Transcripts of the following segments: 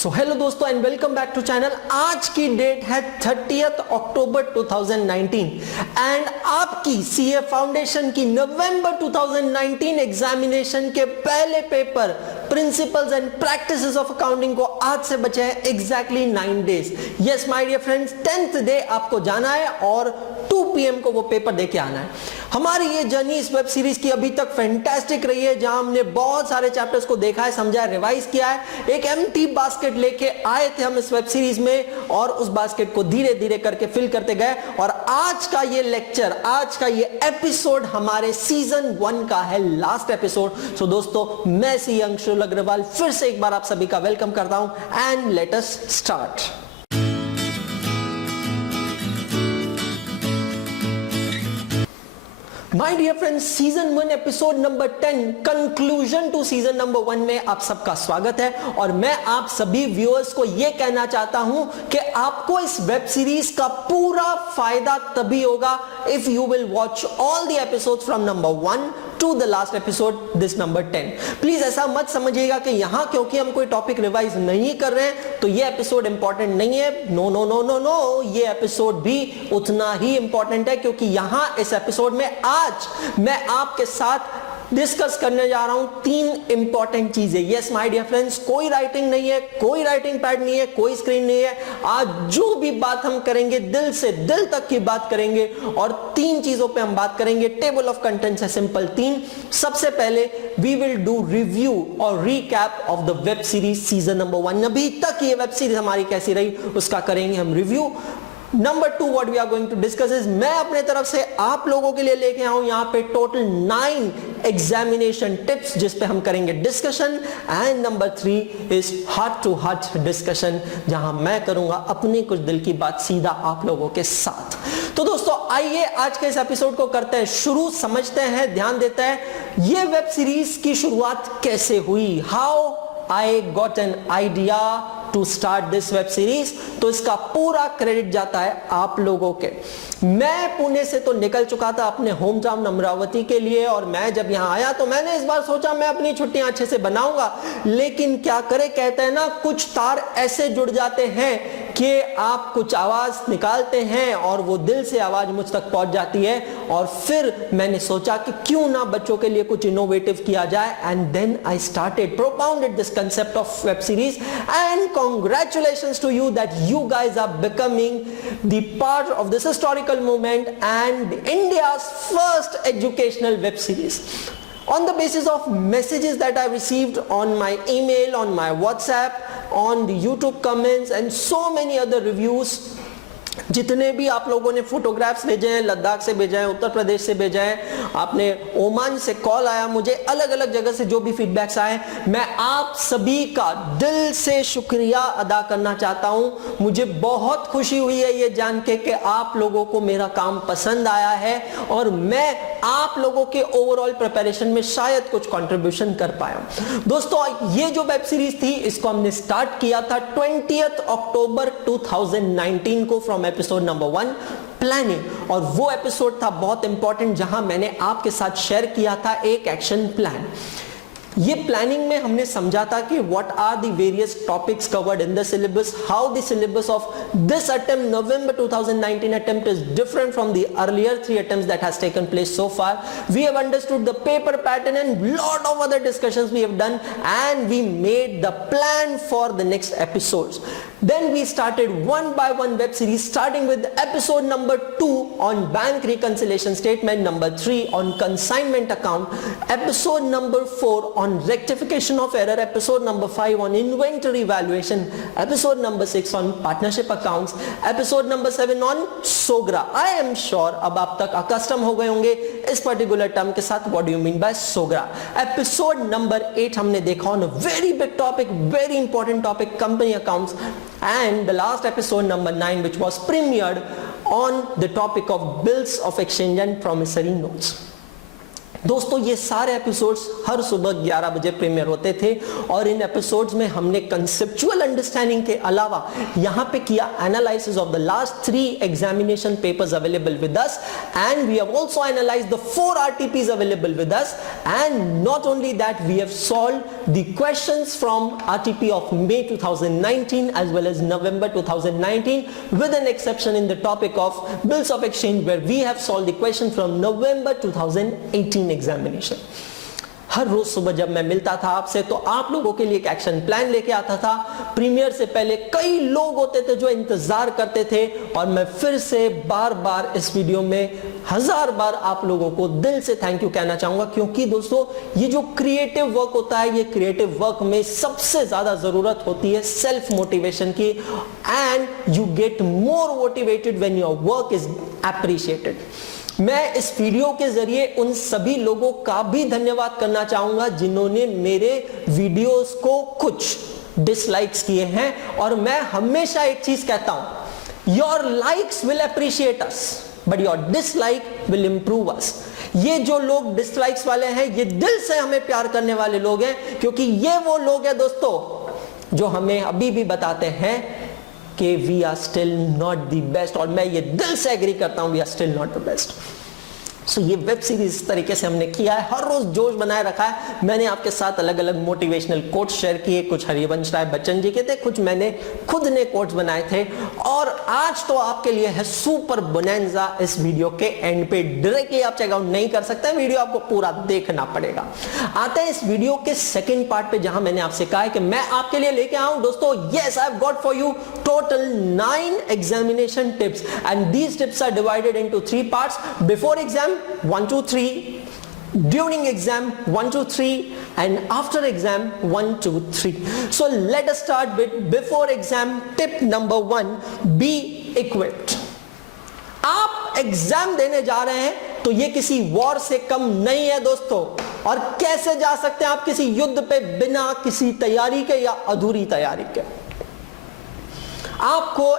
सो hello दोस्तों and welcome back to channel. आज की डेट है 30 अक्टूबर 2019 एंड आपकी सीए फाउंडेशन की नवंबर 2019 एग्जामिनेशन के पहले paper principles and practices of accounting को आज से बचे हैं exactly 9 days. Yes my dear friends, 10th day आपको जाना है और 2 PM को वो पेपर देके आना है। हमारी ये जर्नी इस वेब सीरीज की अभी तक फैंटास्टिक रही है, जहां हमने बहुत सारे चैप्टर्स को देखा है, समझा है, रिवाइज किया है। एक एम्प्टी बास्केट लेके आए थे हम इस वेब सीरीज में और उस बास्केट को धीरे धीरे करके फिल करते गए। और आज का ये लेक्चर, आज का ये एपिसोड हमारे सीजन 1 का है, लास्ट एपिसोड। सो दोस्तों, मैं सी अंशुल अग्रवाल फिर से एक बार आप सभी का वेलकम करता हूं and let us start. My dear friends, season 1 episode number 10 conclusion to season number 1 में आप सबका स्वागत है। और मैं आप सभी व्यूअर्स को यह कहना चाहता हूं कि आपको इस वेब सीरीज का पूरा फायदा तभी होगा if you will watch all the episodes from number 1 to the last episode this number 10। Please ऐसा मत समझिएगा कि यहां क्योंकि हम कोई टॉपिक रिवाइज नहीं कर रहे हैं तो ये एपिसोड इंपॉर्टेंट नहीं है। No no no no no, ये एपिसोड भी उतना ही इंपॉर्टेंट है, क्योंकि यहां इस एपिसोड में आज मैं आपके साथ डिस्कस करने जा रहा हूं 3 इंपॉर्टेंट चीजें। यस माय डियर फ्रेंड्स, कोई राइटिंग नहीं है, कोई राइटिंग पैड नहीं है, कोई स्क्रीन नहीं है। आज जो भी बात हम करेंगे दिल से दिल तक की बात करेंगे और 3 चीजों पे हम बात करेंगे। टेबल ऑफ कंटेंट्स है सिंपल 3। सबसे पहले वी विल डू रिव्यू और recap of the web series season number 1। अभी तक ये वेब सीरीज हमारी कैसी रही उसका करेंगे हम review. Number 2 what we are going to discuss is, मैं अपने तरफ से आप लोगों के लिए लेके आऊं यहां पे टोटल 9 एग्जामिनेशन टिप्स जिस पे हम करेंगे discussion. And number 3 is heart to heart discussion, जहां मैं करूंगा अपनी कुछ दिल की बात सीधा आप लोगों के साथ। तो दोस्तों आइए आज के इस एपिसोड को करते हैं शुरू, समझते हैं, ध्यान देते हैं ये वेब सीरीज की शुरुआत कैसे हुई, how I got an idea to start this web series. तो इसका पूरा क्रेडिट जाता है आप लोगों के। मैं पुणे से तो निकल चुका था अपने होम टाउन अमरावती के लिए, और मैं जब यहां आया तो मैंने इस बार सोचा मैं अपनी छुट्टियां अच्छे से बनाऊंगा, लेकिन क्या करे, कहते हैं ना कुछ तार ऐसे जुड़ जाते हैं कि आप कुछ आवाज निकालते हैं और वो दिल से आवाज मुझ तक पहुंच जाती है। और फिर मैंने सोचा कि क्यों ना बच्चों के लिए कुछ इनोवेटिव किया जाए, and then I started propounded this concept of web series. And congratulations to you that you guys are becoming the part of this historical movement and India's first educational web series. On the basis of messages that I received on my email, on my WhatsApp, on the YouTube comments and so many other reviews, जितने भी आप लोगों ने photographs भेजे हैं, लद्दाख से भेजा है, उत्तर प्रदेश से भेजा है, आपने ओमान से कॉल आया, मुझे अलग अलग जगह से जो भी फीडबैक्स आए, मैं आप सभी का दिल से शुक्रिया अदा करना चाहता हूं। मुझे बहुत खुशी हुई है ये जान के कि आप लोगों को मेरा काम पसंद आया है और मैं आप लोगों के ओवरऑल प्रिपरेशन में शायद कुछ कंट्रीब्यूशन कर पाया। दोस्तों ये जो वेब सीरीज थी इसको हमने स्टार्ट किया था 20 अक्टूबर 2019 को फ्रॉम एपिसोड नंबर 1 प्लानिंग। और वो एपिसोड था बहुत इंपॉर्टेंट, जहां मैंने आपके साथ शेयर किया था एक एक्शन प्लान। ये प्लानिंग में हमने समझा था कि what are the various topics covered in the syllabus, how the syllabus of this attempt November 2019 attempt is different from the earlier 3 attempts that has taken place so far. We have understood the paper pattern and lot of other discussions we have done, and we made the plan for the next episodes. Then we started one by one web series, starting with episode number 2 on bank reconciliation statement, number 3 on consignment account, episode number 4 on rectification of error, episode number 5 on inventory valuation, episode number 6 on partnership accounts, episode number 7 on SOGRA. I am sure अब आप तक accustomed हो गए होंगे इस particular term के साथ, what do you mean by SOGRA. episode number 8 हमने देखा on a very big topic, very important topic, company accounts. And the last episode number 9 which was premiered on the topic of bills of exchange and promissory notes. दोस्तों ये सारे episodes हर सुबह 11 बजे premiere होते थे और इन एपिसोड्स में हमने कंसेप्चुअल अंडरस्टैंडिंग के अलावा यहां पे किया analysis of the last 3 examination papers available with us and we have also analysed the 4 RTPs available with us and not only that we have solved the questions from RTP of May 2019 as well as November 2019 with an exception in the topic of bills of exchange where we have solved the question from November 2018 examination. हर रोज सुबह जब मैं मिलता था आपसे तो आप लोगों के लिए एक एक्शन प्लान लेके आता था। प्रीमियर से पहले कई लोग होते थे जो इंतजार करते थे और मैं फिर से बार बार इस वीडियो में 1000 बार आप लोगों को दिल से थैंक यू कहना चाहूंगा, क्योंकि दोस्तों ये जो क्रिएटिव वर्क होता है, ये क्रिएटिव वर्क में सबसे ज्यादा जरूरत होती है सेल्फ मोटिवेशन की and you get more motivated when your work is appreciated. मैं इस वीडियो के जरिए उन सभी लोगों का भी धन्यवाद करना चाहूंगा जिन्होंने मेरे वीडियोस को कुछ डिसलाइक्स किए हैं और मैं हमेशा एक चीज कहता हूं, your likes will appreciate us but your dislike will improve us. ये जो लोग डिसलाइक्स वाले हैं ये दिल से हमें प्यार करने वाले लोग हैं, क्योंकि ये वो लोग हैं दोस्तों जो हमें अभी भी बताते हैं कि we are still not the best, और मैं ये दिल से एग्री करता हूं, we are still not the best. So ये वेब सीरीज इस तरीके से हमने किया है, हर रोज जोश बनाए रखा है। मैंने आपके साथ अलग अलग मोटिवेशनल कोट्स शेयर किए, कुछ हरिवंश राय बच्चन जी के थे, कुछ मैंने खुद ने कोट्स बनाए थे, और आज तो आपके लिए है सुपर बोनेंजा इस वीडियो के एंड पे। डायरेक्टली आप चेकआउट नहीं कर सकते, वीडियो आपको पूरा देखना पड़ेगा। आते हैं इस वीडियो के सेकेंड पार्ट पे, जहां मैंने आपसे कहा है कि मैं आपके लिए लेके आऊं दोस्तों, yes I have got for you total 9 examination tips and these tips are divided into 3 parts. Before exam 1 2 3, during exam 1 2 3, and after exam 1 2 3. So let us start with before exam tip number 1, be equipped. आप exam देने जा रहे हैं तो ये किसी war से कम नहीं है दोस्तों। और कैसे जा सकते हैं आप किसी युद्ध पे बिना किसी तैयारी के या अधूरी तैयारी के? आपको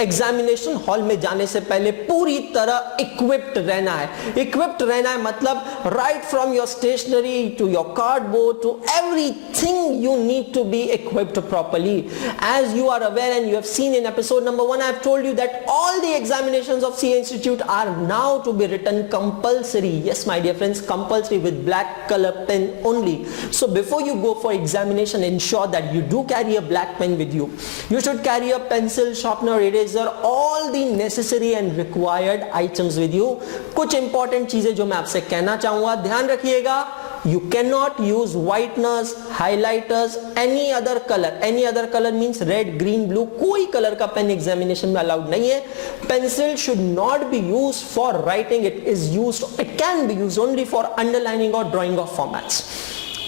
एग्जामिनेशन हॉल में जाने से पहले पूरी तरह इक्विप्ड रहना है। इक्विप्ड रहना है मतलब right from your stationery to your cardboard to everything you need to be equipped properly. As you are aware and you have seen in episode number 1, I have told you that all the examinations of CA Institute are now to be written compulsory. Yes, my dear friends, compulsory with black color pen only. So before you go for examination, ensure that you do carry a black pen with you. You should carry a pencil, sharpener, eraser, all the necessary and required items with you. कुछ important चीजें जो मैं आपसे कहना चाहूंगा, ध्यान रखिएगा। You cannot use whiteners, highlighters, any other color. Any other color means red, green, blue. कोई कलर का पेन एग्जामिनेशन में अलाउड नहीं है। Pencil should not be used for writing. It can be used only for underlining or drawing of formats.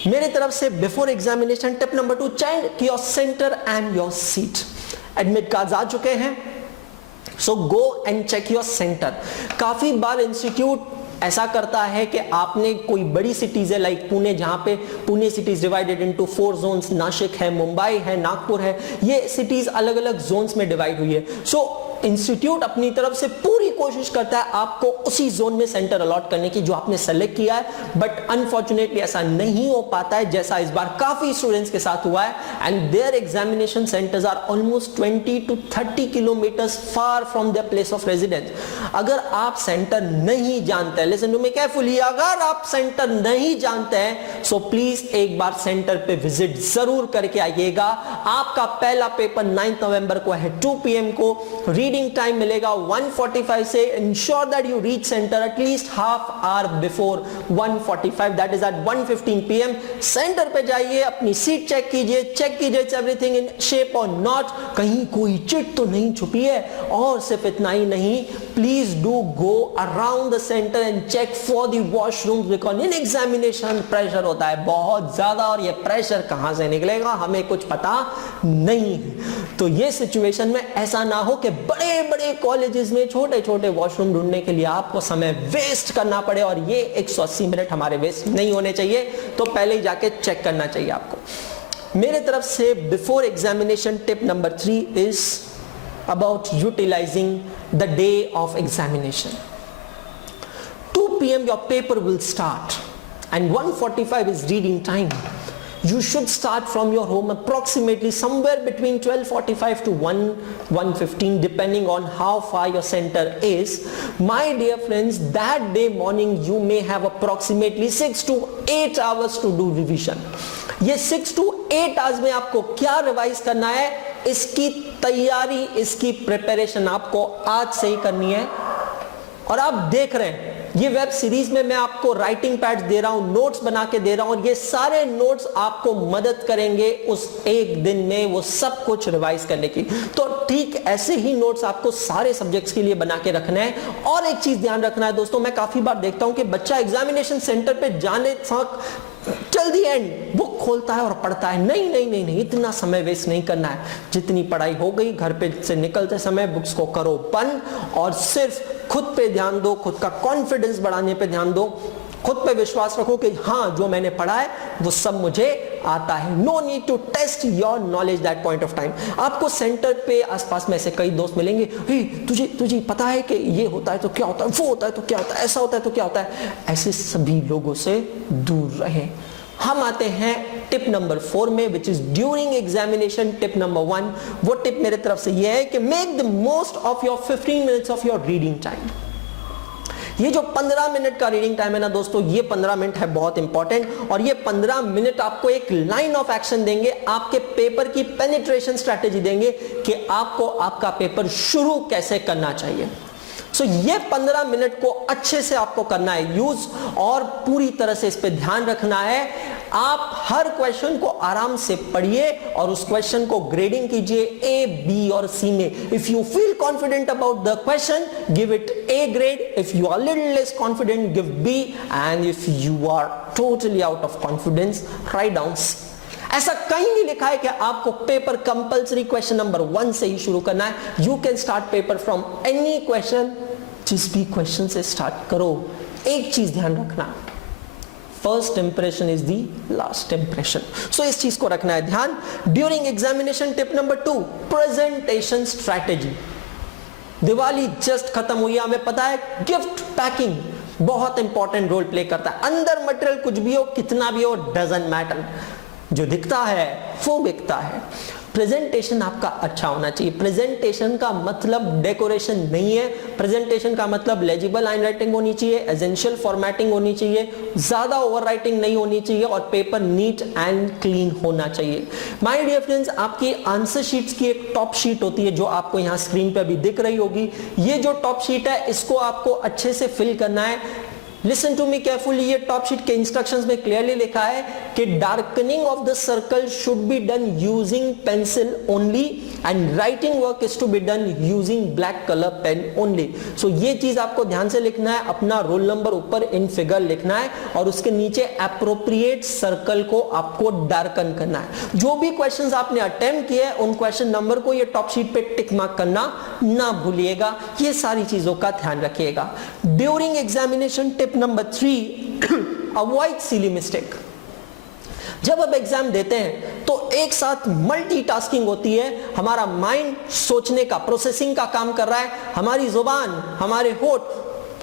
मेरे तरफ से before examination tip number 2, check your center and your seat. Admit card आ चुके हैं, so go and check your centre. काफी बार institute ऐसा करता है कि आपने कोई बड़ी सिटीज है लाइक पुणे, जहां पे Pune cities divided into 4 zones, Nashik है, मुंबई है, नागपुर है, ये सिटीज अलग अलग जोन्स में डिवाइड हुई है। सो इंस्टीट्यूट अपनी तरफ से पूरी कोशिश करता है आपको उसी जोन में सेंटर अलॉट करने की जो आपने सेलेक्ट किया है, बट अनफॉर्चुनेटली ऐसा नहीं हो पाता है, जैसा इस बार काफी स्टूडेंट्स के साथ हुआ है। And their examination centres are almost 20 to 30 kilometres far from their place of residence. अगर आप सेंटर नहीं जानते हैं, लिसन टू मी केयरफुली, अगर आप सेंटर नहीं जानते हैं सो प्लीज एक बार सेंटर पे विजिट जरूर करके आइएगा। आपका पहला पेपर 9 नवंबर को है 2 PM को। रीडिंग टाइम मिलेगा 1:45 से। Ensure that you reach centre at least half hour before 1:45, that is at 1:15 PM। Centre पे जाइए, अपनी सीट चेक कीजिए इट्स एवरीथिंग इन शेप और नॉट, कहीं कोई चिट तो नहीं छुपी है। और सिर्फ इतना ही नहीं, please do go around the centre and check for the washroom, because in examination pressure होता है बहुत ज्यादा, और ये प्रेशर कहां से निकलेगा हमें कुछ पता नहीं है। तो ये सिचुएशन में ऐसा ना हो कि बड़े बड़े कॉलेजेस में छोटे छोटे वॉशरूम ढूंढने के लिए आपको समय वेस्ट करना पड़े, और ये 180 मिनट हमारे वेस्ट नहीं होने चाहिए। तो पहले ही जाके चेक करना चाहिए आपको। मेरे तरफ से before examination tip number 3 is about utilising the day of examination. 2 PM your paper will start and 1:45 is reading time. You should start from your home approximately somewhere between 12:45 to 1:15 depending on how far your center is. My dear friends, that day morning you may have approximately 6 to 8 hours to do revision. ये 6 to 8 hours में आपको क्या revise करना है, इसकी तैयारी, इसकी preparation आपको आज से ही करनी है। और आप देख रहे हैं ये वेब सीरीज में मैं आपको राइटिंग पैड्स दे रहा हूं, नोट्स बना के दे रहा हूं, और ये सारे नोट्स आपको मदद करेंगे उस एक दिन में वो सब कुछ रिवाइज करने की। तो ठीक ऐसे ही नोट्स आपको सारे सब्जेक्ट्स के लिए बना के रखना है। और एक चीज ध्यान रखना है दोस्तों, मैं काफी बार देखता हूं कि बच्चा एग्जामिनेशन सेंटर पे जाने तक टिल द एंड बुक खोलता है और पढ़ता है। नहीं नहीं नहीं नहीं, इतना समय वेस्ट नहीं करना है। जितनी पढ़ाई हो गई, घर पे से निकलते समय बुक्स को करो बंद और सिर्फ खुद पे ध्यान दो, खुद का कॉन्फिडेंस बढ़ाने पे ध्यान दो, खुद पे विश्वास रखो कि हाँ जो मैंने पढ़ा है वो सब मुझे आता है। No need to test your knowledge that point of time. आपको सेंटर पे आसपास में ऐसे कई दोस्त मिलेंगे, हे तुझे पता है कि ये होता है तो क्या होता है, वो होता है तो क्या होता है, ऐसा होता है तो क्या होता है। ऐसे सभी लोगों से दूर रहें। हम आते हैं टिप नंबर 4 में, which is during examination tip number 1। वो टिप मेरे तरफ से ये है कि make the most of your 15 minutes of your reading time. ये जो 15 मिनट का रीडिंग टाइम है ना दोस्तों, ये 15 मिनट है बहुत इंपॉर्टेंट। और ये 15 मिनट आपको एक लाइन ऑफ एक्शन देंगे, आपके पेपर की पेनिट्रेशन स्ट्रैटेजी देंगे कि आपको आपका पेपर शुरू कैसे करना चाहिए। सो ये 15 मिनट को अच्छे से आपको करना है यूज, और पूरी तरह से इस पे ध्यान रखना है। आप हर क्वेश्चन को आराम से पढ़िए और उस क्वेश्चन को ग्रेडिंग कीजिए ए, बी और सी में। If you feel confident about the question, give it A grade. If you are little less confident, give B. And if you are totally out of confidence, write down C. ऐसा कहीं नहीं लिखा है कि आपको paper compulsory question number 1 से ही शुरू करना है। You can start paper from any question, जिस भी क्वेश्चन से स्टार्ट करो। एक चीज ध्यान रखना, first impression is the last impression. So इस चीज को रखना है ध्यान। During examination tip number 2, presentation strategy. Diwali just खत्म हुई है, हमें पता है गिफ्ट पैकिंग बहुत इंपॉर्टेंट रोल प्ले करता है। अंदर मटेरियल कुछ भी हो, कितना भी हो, डजंट मैटर, जो दिखता है वो बिकता है। प्रेजेंटेशन आपका अच्छा होना चाहिए। प्रेजेंटेशन का मतलब डेकोरेशन नहीं है, प्रेजेंटेशन का मतलब लेजिबल हैंड राइटिंग होनी चाहिए, एसेंशियल फॉर्मेटिंग होनी चाहिए, ज्यादा ओवर राइटिंग नहीं होनी चाहिए, और पेपर नीट एंड क्लीन होना चाहिए। माय डियर फ्रेंड्स, आपकी आंसर शीट्स की एक टॉप शीट होती है जो आपको यहाँ स्क्रीन पे अभी दिख रही होगी। ये जो टॉप शीट है इसको आपको अच्छे से फिल करना है। लिसन टू मी केयरफुली, ये टॉप शीट के इंस्ट्रक्शंस में क्लियरली लिखा है कि darkening of the circle should be done using pencil only and writing work is to be done using black colour pen only. So ये चीज आपको ध्यान से लिखना है, अपना रोल नंबर ऊपर इन फिगर लिखना है और उसके नीचे एप्रोप्रिएट सर्कल को आपको डार्कन करना है। जो भी क्वेश्चंस आपने अटेम्प्ट किए उन क्वेश्चन नंबर को ये टॉप शीट पे टिक मार्क करना ना भूलिएगा। ये सारी चीजों का ध्यान रखिएगा। During examination tip number 3, avoid silly mistake. जब आप एग्जाम देते हैं तो एक साथ मल्टीटास्किंग होती है। हमारा माइंड सोचने का, प्रोसेसिंग का काम कर रहा है, हमारी जुबान, हमारे होठ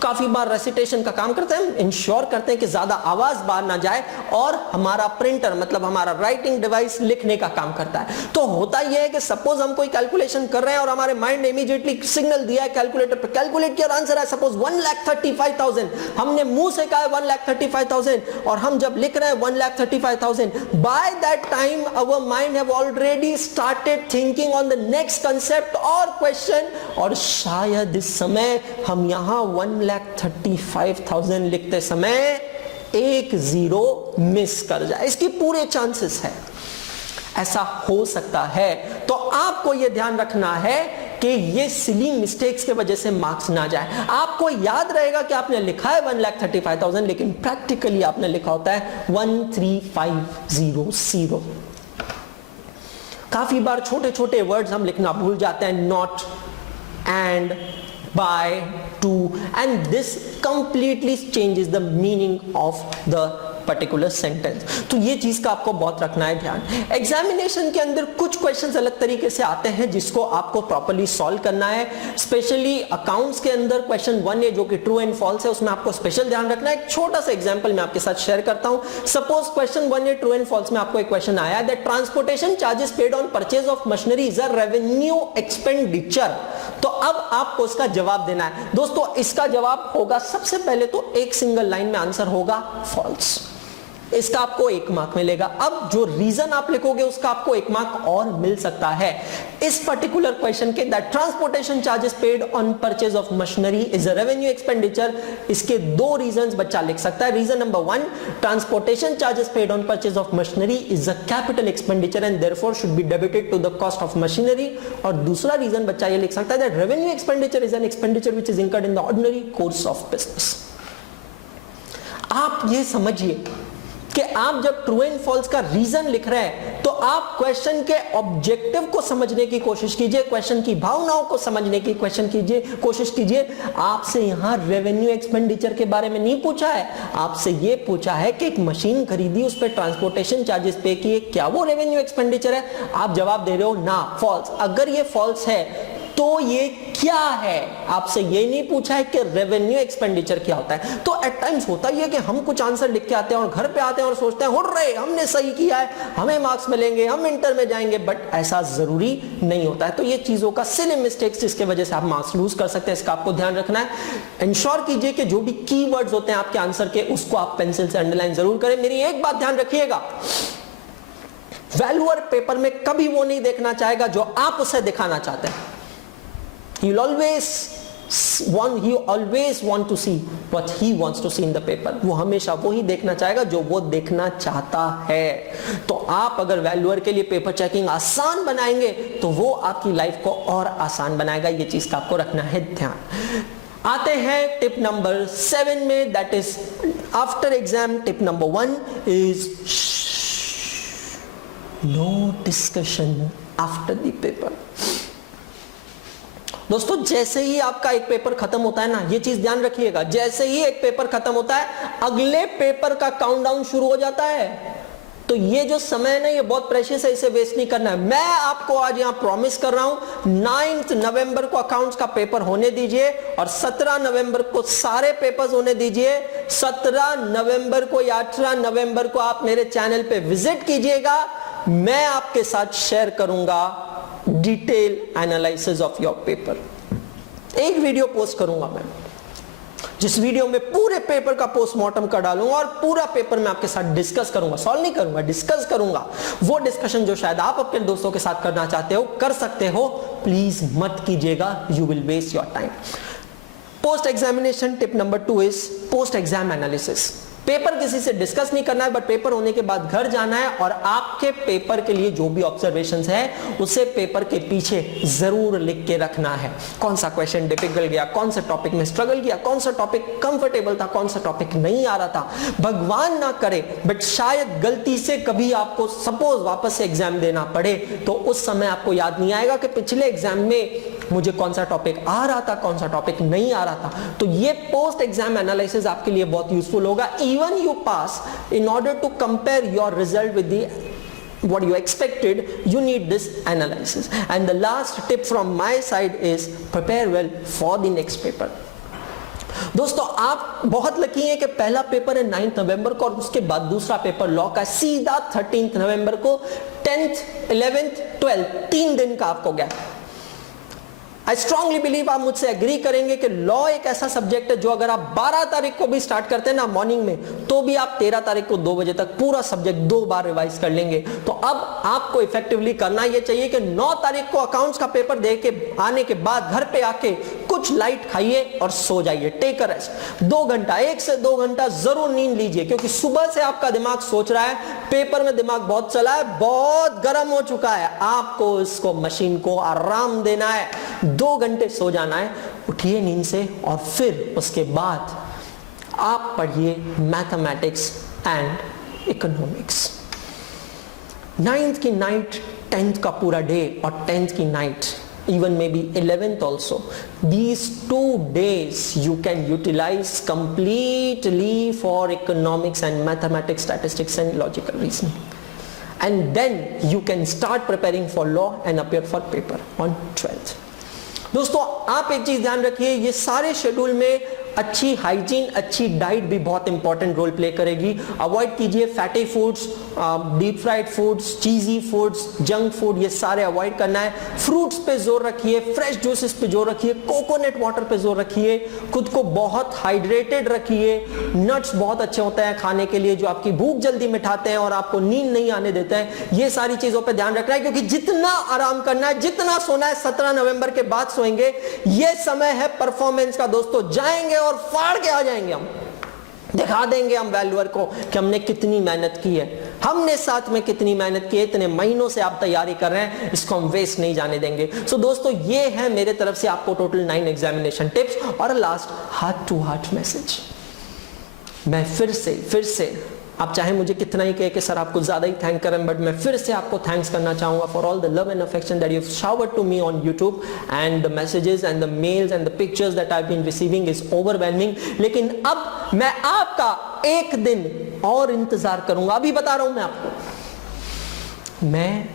काफी बार रेसिटेशन का काम करते हैं, इंश्योर करते हैं कि ज्यादा आवाज बाहर ना जाए, और हमारा प्रिंटर मतलब हमारा राइटिंग डिवाइस लिखने का काम करता है। तो होता यह है कि सपोज हम कोई कैलकुलेशन कर रहे हैं और हमारे माइंड ने इमीडिएटली सिग्नल दिया है कैलकुलेटर पे, कैलकुलेट किया, आंसर है सपोज 1,35,000। हमने मुंह से कहा 1,35,000 और हम जब लिख रहे हैं 1,35,000, by that time our mind have already started thinking on the next concept और क्वेश्चन, और शायद इस समय हम यहां 1,35,000 लिखते समय एक जीरो मिस कर जाए। इसकी पूरे चांसेस है, ऐसा हो सकता है। तो आपको यह ध्यान रखना है कि ये सिली मिस्टेक्स के वजह से मार्क्स ना जाए। आपको याद रहेगा कि आपने लिखा है 1,35,000, लेकिन प्रैक्टिकली आपने लिखा होता है 1,35,000। काफी बार छोटे छोटे वर्ड्स हम लिखना भूल जाते हैं, not, and, by, to, and this completely changes the meaning of the particular sentence. तो ये चीज का आपको बहुत रखना है ध्यान। एग्जामिनेशन के अंदर कुछ क्वेश्चंस अलग तरीके से आते हैं जिसको आपको प्रॉपर्ली सॉल्व करना है। स्पेशली अकाउंट्स के अंदर क्वेश्चन 1 है जो कि ट्रू एंड फॉल्स है, उसमें आपको स्पेशल ध्यान रखना है। एक छोटा सा एग्जांपल मैं आपके साथ शेयर करता हूं। सपोज क्वेश्चन 1 है ट्रू एंड फॉल्स में आपको एक क्वेश्चन आया that transportation charges paid on purchase of machinery is a revenue expenditure. तो अब आपको इसका जवाब देना है। दोस्तों इसका जवाब होगा सबसे पहले तो एक सिंगल लाइन में आंसर होगा फॉल्स। इसका आपको 1 मार्क मिलेगा। अब जो रीजन आप लिखोगे उसका आपको 1 मार्क और मिल सकता है। इस पर्टिकुलर क्वेश्चन के that transportation charges paid on purchase of machinery is a revenue expenditure, इसके 2 रीजंस बच्चा लिख सकता है। Reason number 1, transportation charges paid on purchase of machinery is a capital expenditure and therefore should be debited to the cost of machinery. और दूसरा reason बच्चा ये लिख सकता है that revenue expenditure is an expenditure which is incurred in the ordinary course of business. आप ये समझिए कि आप जब ट्रू एंड फॉल्स का रीजन लिख रहे हैं तो आप क्वेश्चन के ऑब्जेक्टिव को समझने की कोशिश कीजिए, क्वेश्चन की भावनाओं को समझने की कोशिश कीजिए। आपसे यहां रेवेन्यू एक्सपेंडिचर के बारे में नहीं पूछा है, आपसे ये पूछा है कि एक मशीन खरीदी, उस पर ट्रांसपोर्टेशन चार्जेस पे किए, क्या वो रेवेन्यू एक्सपेंडिचर है? आप जवाब दे रहे हो ना, फॉल्स। अगर ये फॉल्स है तो ये क्या है? आपसे ये नहीं पूछा है कि रेवेन्यू एक्सपेंडिचर क्या होता है। तो एट टाइम्स होता ही है कि हम कुछ आंसर लिख के आते हैं और घर पे आते हैं और सोचते हैं हुर्रे हमने सही किया है, हमें मार्क्स मिलेंगे, हम इंटर में जाएंगे, बट ऐसा जरूरी नहीं होता है। तो ये चीजों का सिली मिस्टेक्स जिसके वजह से आप मार्क्स लूज कर सकते हैं, इसका आपको ध्यान रखना है। इंश्योर कीजिए कि जो भी कीवर्ड्स होते हैं आपके आंसर के उसको आप पेंसिल से अंडरलाइन जरूर करें। मेरी एक बात ध्यान रखिएगा, वैल्यूअर पेपर में कभी वो नहीं देखना चाहेगा जो आप उसे दिखाना चाहते हैं। He will always want to see what he wants to see in the paper. वो हमेशा वो ही देखना चाहेगा जो वो देखना चाहता है। तो आप अगर वैल्यूअर के लिए पेपर चेकिंग आसान बनाएंगे तो वो आपकी लाइफ को और आसान बनाएगा। ये चीज का आपको रखना है ध्यान। आते हैं टिप नंबर 7 में, that is after exam. Tip number 1 is no discussion after the paper. दोस्तों जैसे ही आपका एक पेपर खत्म होता है ना, ये चीज ध्यान रखिएगा, जैसे ही एक पेपर खत्म होता है अगले पेपर का काउंटडाउन शुरू हो जाता है। तो ये जो समय है ना, ये बहुत प्रेशियस है, इसे वेस्ट नहीं करना है। मैं आपको आज यहां प्रॉमिस कर रहा हूं 9 नवंबर को अकाउंट्स का पेपर होने दीजिए और 17 नवंबर को सारे पेपर्स होने दीजिए। 17 नवंबर को या 18 नवंबर को आप मेरे चैनल पे विजिट कीजिएगा, मैं आपके साथ शेयर करूंगा detail analysis of your paper. एक वीडियो पोस्ट करूंगा मैं, जिस वीडियो में पूरे पेपर का पोस्टमार्टम कर डालूंगा और पूरा पेपर मैं आपके साथ डिस्कस करूंगा, सॉल्व नहीं करूंगा, डिस्कस करूंगा। वो डिस्कशन जो शायद आप अपने दोस्तों के साथ करना चाहते हो, कर सकते हो, प्लीज मत कीजिएगा, you will waste your time. Post examination tip number 2 is post exam analysis. Paper किसी से डिस्कस नहीं करना है, बट पेपर होने के बाद घर जाना है और आपके पेपर के लिए जो भी ऑब्जर्वेशंस है उसे पेपर के पीछे जरूर लिख के रखना है। कौन सा क्वेश्चन डिफिकल्ट गया, कौन सा टॉपिक में स्ट्रगल किया, कौन सा टॉपिक कंफर्टेबल था, कौन सा टॉपिक नहीं आ रहा था। भगवान ना करे बट शायद गलती से कभी आपको सपोज वापस से एग्जाम देना पड़े तो उस समय आपको याद नहीं आएगा कि पिछले एग्जाम में मुझे कौन सा टॉपिक आ रहा था, कौन सा टॉपिक नहीं आ रहा था। तो ये पोस्ट एग्जाम एनालिसिस आपके लिए बहुत यूजफुल होगा। Even you pass, in order to compare your result with what you expected, you need this analysis. And the last tip from my side is prepare well for the next paper. दोस्तों आप बहुत lucky हैं कि पहला paper है 9 नवंबर को और उसके बाद दूसरा पेपर लॉ का सीधा 13 नवंबर को। 10th, 11th, 12th 3 दिन का आपको गैप। आई स्ट्रांगली बिलीव आप मुझसे एग्री करेंगे कि लॉ एक ऐसा सब्जेक्ट है जो अगर आप 12 तारीख को भी स्टार्ट करते हैं ना मॉर्निंग में, तो भी आप 13 तारीख को 2 बजे तक पूरा सब्जेक्ट 2 बार रिवाइज कर लेंगे। तो अब आपको इफेक्टिवली करना यह चाहिए कि 9 तारीख को अकाउंट्स का पेपर दे के आने के बाद घर पे आके कुछ लाइट खाइए और सो जाइए, टेक अ रेस्ट। 2 घंटा, 1 से 2 घंटा जरूर नींद लीजिए, क्योंकि सुबह से आपका दिमाग सोच रहा है, पेपर में दिमाग बहुत चला है, बहुत गर्म हो चुका है, आपको इसको मशीन को आराम देना है। 2 घंटे सो जाना है, उठिए नींद से और फिर उसके बाद आप पढ़िए मैथमेटिक्स एंड इकोनॉमिक्स। 9th की नाइट, 10th का पूरा डे और 10th की night even maybe 11th also. These 2 days you can utilize completely for economics and mathematics, statistics and logical reasoning. And then you can start preparing for law and appear for paper on 12th. दोस्तों आप एक चीज ध्यान रखिए, ये सारे schedule में अच्छी हाइजीन, अच्छी डाइट भी बहुत इंपॉर्टेंट रोल प्ले करेगी. अवॉइड कीजिए fatty foods, deep fried foods, cheesy foods, junk food, ये सारे अवॉइड करना है. फ्रूट्स पे जोर रखिए, फ्रेश जूसेस पे जोर रखिए, कोकोनट वाटर पे जोर रखिए, खुद को बहुत हाइड्रेटेड रखिए. नट्स बहुत अच्छे होते हैं खाने के लिए, जो आपकी भूख जल्दी मिटाते हैं और आपको नींद नहीं आने देते हैं. ये सारी चीजों पे ध्यान रखना है, क्योंकि जितना आराम करना है, जितना सोना है, 17 नवंबर के बाद सोएंगे. ये समय है परफॉर्मेंस का दोस्तों. जाएंगे और फाड़ के आ जाएंगे, हम दिखा देंगे हम वैल्यूअर को कि हमने कितनी मेहनत की है. हमने साथ में कितनी मेहनत की है, इतने महीनों से आप तैयारी कर रहे हैं, इसको हम वेस्ट नहीं जाने देंगे. सो दोस्तों ये है मेरे तरफ से आपको टोटल 9 एग्जामिनेशन टिप्स. और last heart to heart message. मैं फिर से आप चाहे मुझे कितना ही कहे कि सर आपको ज्यादा ही थैंक करें, बट मैं फिर से आपको थैंक्स करना चाहूंगा for all the love and affection that you have showered to me on YouTube, and the messages and the mails and the pictures that I have been receiving is overwhelming. लेकिन अब मैं आपका एक दिन और इंतजार करूंगा. अभी बता रहा हूं मैं आपको, मैं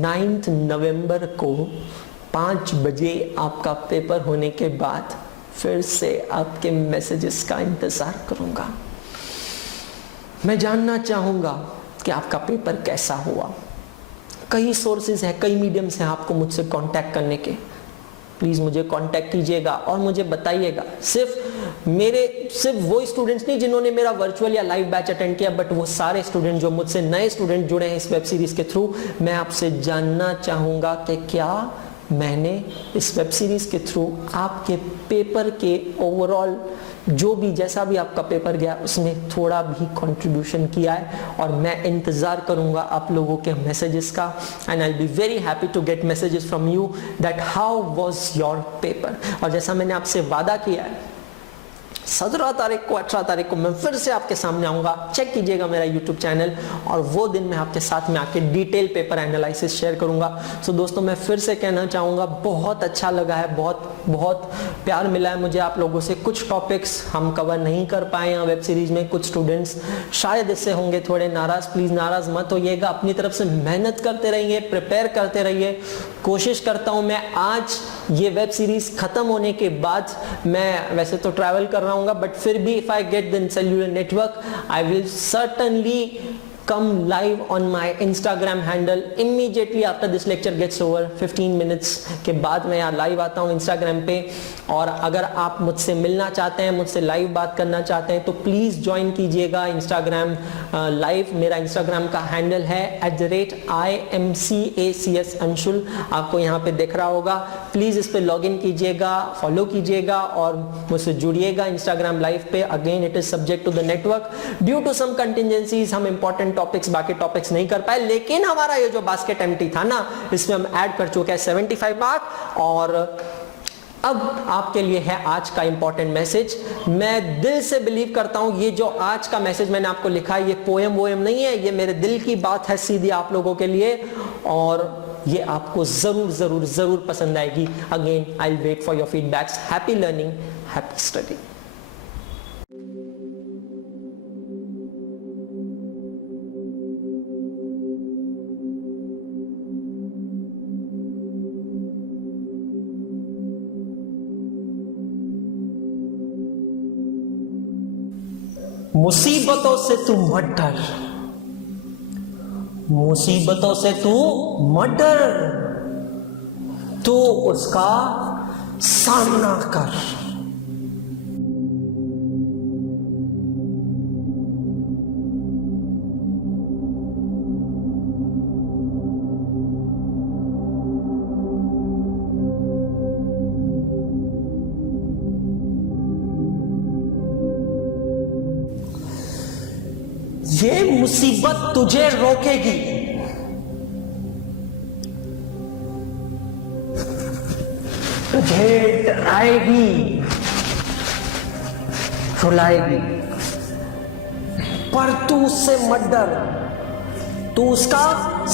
9 नवंबर को 5 बजे आपका पेपर होने के बाद फिर से आपके मैसेजेस का इंतजार करूंगा. मैं जानना चाहूंगा कि आपका पेपर कैसा हुआ. कई सोर्सेज हैं, कई मीडियम्स हैं आपको मुझसे कांटेक्ट करने के. प्लीज मुझे कांटेक्ट कीजिएगा और मुझे बताइएगा. सिर्फ वो स्टूडेंट्स नहीं जिन्होंने मेरा वर्चुअल या लाइव बैच अटेंड किया, बट वो सारे स्टूडेंट जो मुझसे नए स्टूडेंट जुड़े हैं इस वेब सीरीज के थ्रू. मैं आपसे जानना चाहूंगा कि क्या मैंने इस वेब सीरीज के थ्रू आपके पेपर के ओवरऑल जो भी जैसा भी आपका पेपर गया उसमें थोड़ा भी कंट्रीब्यूशन किया है. और मैं इंतजार करूंगा आप लोगों के मैसेजेस का, and I will be very happy to get messages from you that how was your paper. और जैसा मैंने आपसे वादा किया है, 17 तारीख को 18 तारीख को मैं फिर से आपके सामने आऊंगा. चेक कीजिएगा मेरा YouTube चैनल, और वो दिन मैं आपके साथ में आके डिटेल पेपर एनालिसिस शेयर करूंगा. सो दोस्तों मैं फिर से कहना चाहूंगा, बहुत अच्छा लगा है, बहुत प्यार मिला है मुझे आप लोगों से. कुछ टॉपिक्स हम कवर नहीं कर पाए हैं वेब सीरीज में. कुछ स्टूडेंट्स शायद इससे होंगे थोड़े नाराज. प्लीज नाराज मत होइएगा, अपनी तरफ से मेहनत करते रहिए, प्रिपेयर करते रहिए. कोशिश करता हूं मैं आज ये वेब सीरीज खत्म होने के बाद, मैं वैसे तो ट्रैवल कर रहा हूँ, बट फिर भी if I get the cellular network, I will certainly come live on my Instagram handle immediately after this lecture gets over. 15 minutes के बाद मैं यहाँ लाइव आता हूँ Instagram पे. और अगर आप मुझसे मिलना चाहते हैं, मुझसे लाइव बात करना चाहते हैं, तो प्लीज ज्वाइन कीजिएगा Instagram लाइव. मेरा Instagram का हैंडल है @IMCACS अंशुल. आपको यहाँ पे दिख रहा होगा. प्लीज इस पे लॉग इन कीजिएगा, फॉलो कीजिएगा और मुझसे जुड़िएगा Instagram लाइव पे. Again it is subject to the network. Due to some contingencies हम इंपॉर्टेंट टॉपिक्स, बाकी टॉपिक्स नहीं कर पाए, लेकिन हमारा ये जो बास्केट एम्प्टी था ना, इसमें हम ऐड कर चुके हैं 75 मार्क. और अब आपके लिए है आज का इंपॉर्टेंट मैसेज. मैं दिल से बिलीव करता हूं ये जो आज का मैसेज मैंने आपको लिखा है, ये पोएम वोएम नहीं है, ये मेरे दिल की बात है सीधी आप लोगों के लिए, और ये आपको जरूर जरूर जरूर पसंद आएगी. Again I will wait for your feedbacks. Happy learning, happy study. मुसीबतों से तू मत डर, मुसीबतों से तू मत डर, तू उसका सामना कर. ये मुसीबत तुझे रोकेगी, तुझे डराएगी, रुलाएगी, पर तू उससे मत डर, तू उसका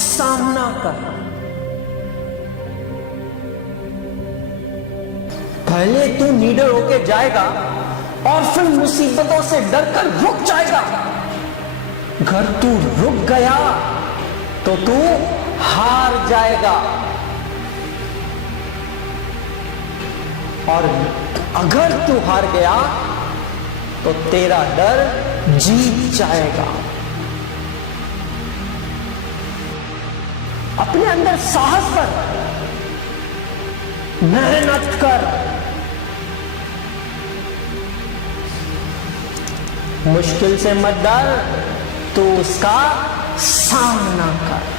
सामना कर. पहले तू नीडर होके जाएगा और फिर मुसीबतों से डरकर रुक जाएगा। अगर तू रुक गया तो तू हार जाएगा, और अगर तू हार गया तो तेरा डर जीत जाएगा। अपने अंदर साहस कर, मेहनत कर, मुश्किल से मत डर, तो उसका सामना कर।